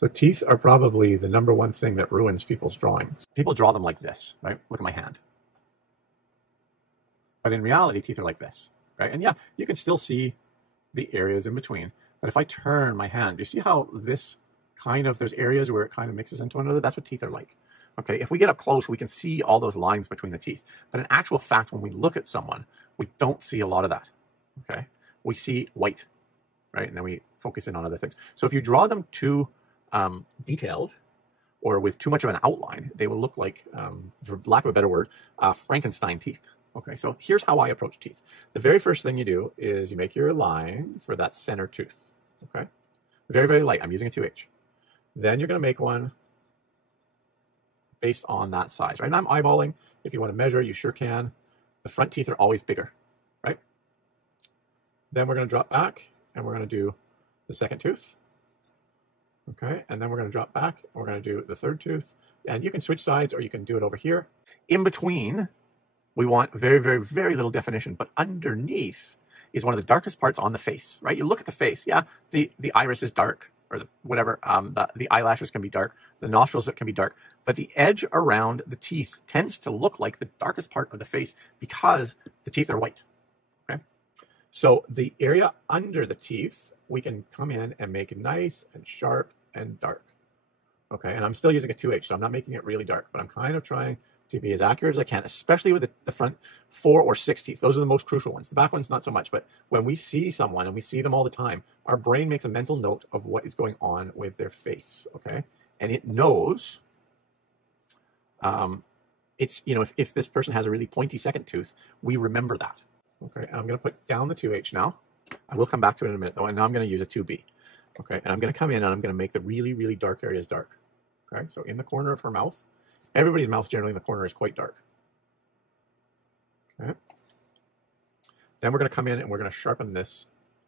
So teeth are probably the number one thing that ruins people's drawings. People draw them like this, right? Look at my hand. But in reality, teeth are like this, right? And yeah, you can still see the areas in between. But if I turn my hand, do you see how this kind of, there's areas where it kind of mixes into one another? That's what teeth are like. Okay, if we get up close, we can see all those lines between the teeth. But in actual fact, when we look at someone, we don't see a lot of that. Okay, we see white, right? And then we focus in on other things. So if you draw them too detailed or with too much of an outline, they will look like, for lack of a better word, Frankenstein teeth. Okay, so here's how I approach teeth. The very first thing you do is you make your line for that center tooth. Okay, very, very light. I'm using a 2H. Then you're going to make one based on that size, right? And I'm eyeballing. If you want to measure, you sure can. The front teeth are always bigger, right? Then we're going to drop back and we're going to do the second tooth. Okay, and then we're going to drop back and we're going to do the third tooth. And you can switch sides or you can do it over here. In between, we want very, very, very little definition, but underneath is one of the darkest parts on the face, right? You look at the face, yeah, the iris is dark, or whatever, the eyelashes can be dark, the nostrils can be dark, but the edge around the teeth tends to look like the darkest part of the face because the teeth are white, okay? So the area under the teeth, we can come in and make it nice and sharp and dark, okay? And I'm still using a 2H, so I'm not making it really dark, but I'm kind of trying to be as accurate as I can, especially with the front 4 or 6 teeth. Those are the most crucial ones. The back ones, not so much, but when we see someone, and we see them all the time, our brain makes a mental note of what is going on with their face, okay? And it knows, it's, you know, if this person has a really pointy second tooth, we remember that, okay? I'm gonna put down the 2H now. I will come back to it in a minute though, and now I'm gonna use a 2B, okay? And I'm gonna come in and I'm gonna make the really, really dark areas dark, okay? So in the corner of her mouth, everybody's mouth generally in the corner is quite dark. Okay. Then we're going to come in and we're going to sharpen this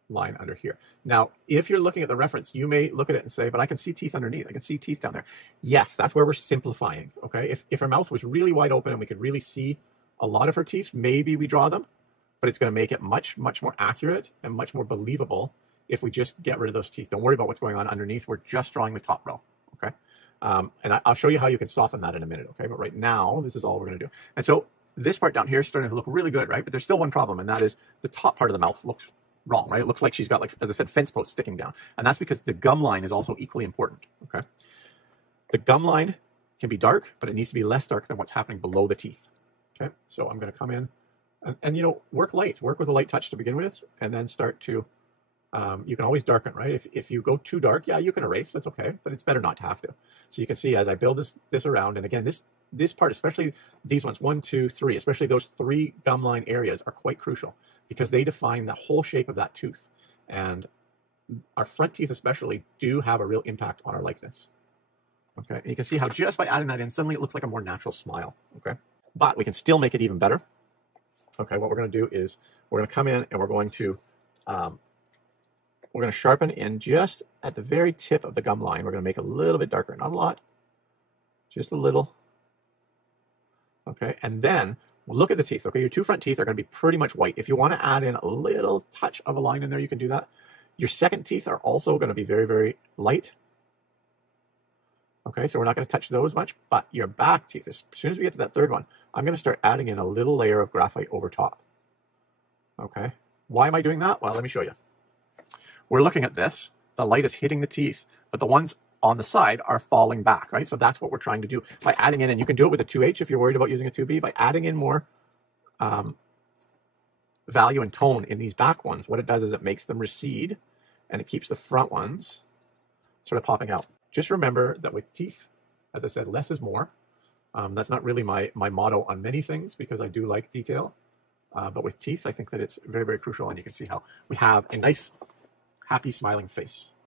line under here. Now, if you're looking at the reference, you may look at it and say, but I can see teeth underneath. I can see teeth down there. Yes, that's where we're simplifying. Okay. If her mouth was really wide open and we could really see a lot of her teeth, maybe we draw them, but it's going to make it much, much more accurate and much more believable if we just get rid of those teeth. Don't worry about what's going on underneath. We're just drawing the top row. Okay. And I'll show you how you can soften that in a minute, okay? But right now, this is all we're going to do. And so this part down here is starting to look really good, right? But there's still one problem, and that is the top part of the mouth looks wrong, right? It looks like she's got, like, as I said, fence posts sticking down. And that's because the gum line is also equally important, okay? The gum line can be dark, but it needs to be less dark than what's happening below the teeth, okay? So I'm going to come in and, you know, work light. Work with a light touch to begin with, and then start to... you can always darken, right? If you go too dark, yeah, you can erase, that's okay, but it's better not to have to. So you can see as I build this around, and again, this part, especially these ones, 1, 2, 3, especially those 3 gum line areas are quite crucial because they define the whole shape of that tooth. And our front teeth especially do have a real impact on our likeness. Okay, and you can see how just by adding that in, suddenly it looks like a more natural smile, okay? But we can still make it even better. Okay, what we're gonna do is we're gonna come in and we're going to sharpen in just at the very tip of the gum line. We're going to make it a little bit darker, not a lot, just a little. Okay, and then we'll look at the teeth. Okay, your 2 front teeth are going to be pretty much white. If you want to add in a little touch of a line in there, you can do that. Your second teeth are also going to be very, very light. Okay, so we're not going to touch those much, but your back teeth, as soon as we get to that third one, I'm going to start adding in a little layer of graphite over top. Okay, why am I doing that? Well, let me show you. We're looking at this, the light is hitting the teeth, but the ones on the side are falling back, right? So that's what we're trying to do by adding in, and you can do it with a 2H if you're worried about using a 2B, by adding in more value and tone in these back ones. What it does is it makes them recede, and it keeps the front ones sort of popping out. Just remember that with teeth, as I said, less is more. That's not really my motto on many things because I do like detail, but with teeth, I think that it's very, very crucial, and you can see how we have a nice, happy, smiling face.